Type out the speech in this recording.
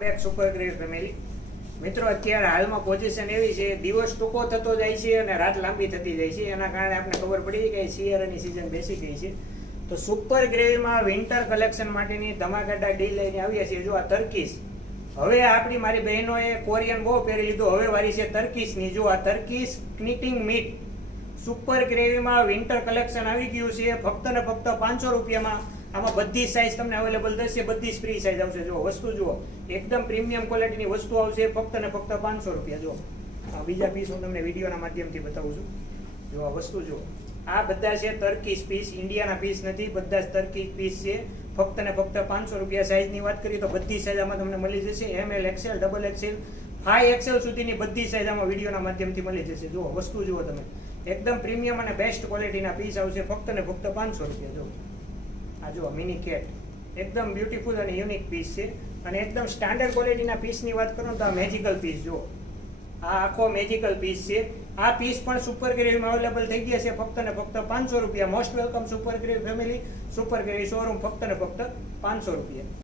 Back super grade family મિત્રો, અત્યારે હાલમાં પોઝિશન એવી છે, દિવસ ટૂંકો થતો જાય છે અને રાત લાંબી થતી જાય છે. એના કારણે આપણે ખબર પડી કે શિયાળાની સિઝન બેસી ગઈ છે. તો સુપર ગ્રેવીમાં વિન્ટર કલેક્શન માટેની ધમાકેદાર ડીલ લઈને આવ્યા છીએ. જો આ તર્કીશ, હવે આપણી મારી બહેનોએ કોરિયન બહુ પહેરી લીધું, હવે વારી છે તર્કીશની. જો આ તર્કીશ ક્નિટિંગ મીટ સુપર ગ્રેવીમાં વિન્ટર કલેક્શન આવી ગયું છે. ફક્ત ને ફક્ત 500 રૂપિયામાં આમાં બધી સાઇઝ તમને અવેલેબલ થશે, બધી જ ફ્રી સાઇઝ આવશે. જો વસ્તુ જુઓ, એકદમ પ્રીમિયમ ક્વોલિટીની વસ્તુ આવશે ફક્ત ને ફક્ત 500 રૂપિયા. જો આ બીજા પીસ હું તમને વિડીયોના માધ્યમથી બતાવું છું. જો આ વસ્તુ જુઓ, આ બધા છે તર્કીશ પીસ, ઇન્ડિયાના પીસ નથી, બધા જ તર્કીશ પીસ છે. ફક્ત ને ફક્ત 500 રૂપિયા. સાઇઝની વાત કરીએ તો બધી સાઇઝ આમાં તમને મળી જશે. ML, XL, XXL, 5XL સુધીની બધી સાઇઝ આમાં વિડીયોના માધ્યમથી મળી જશે. જુઓ વસ્તુ જુઓ તમે, એકદમ પ્રીમિયમ અને બેસ્ટ ક્વોલિટીના પીસ આવશે ફક્ત ને ફક્ત 500 રૂપિયા. જો આ જુઓ મિની કેટ, એકદમ બ્યુટીફુલ અને યુનિક પીસ છે. અને એકદમ સ્ટાન્ડર્ડ ક્વોલિટીના પીસની વાત કરું તો આ મેજિકલ પીસ જુઓ, આ આખો મેજિકલ પીસ છે. આ પીસ પણ સુપર ગ્રેવીમાં અવેલેબલ થઈ ગયા છે ફક્ત ને ફક્ત 500 રૂપિયા. Most welcome super gravy family, super gravy showroom, ફક્ત ને ફક્ત 500 રૂપિયા.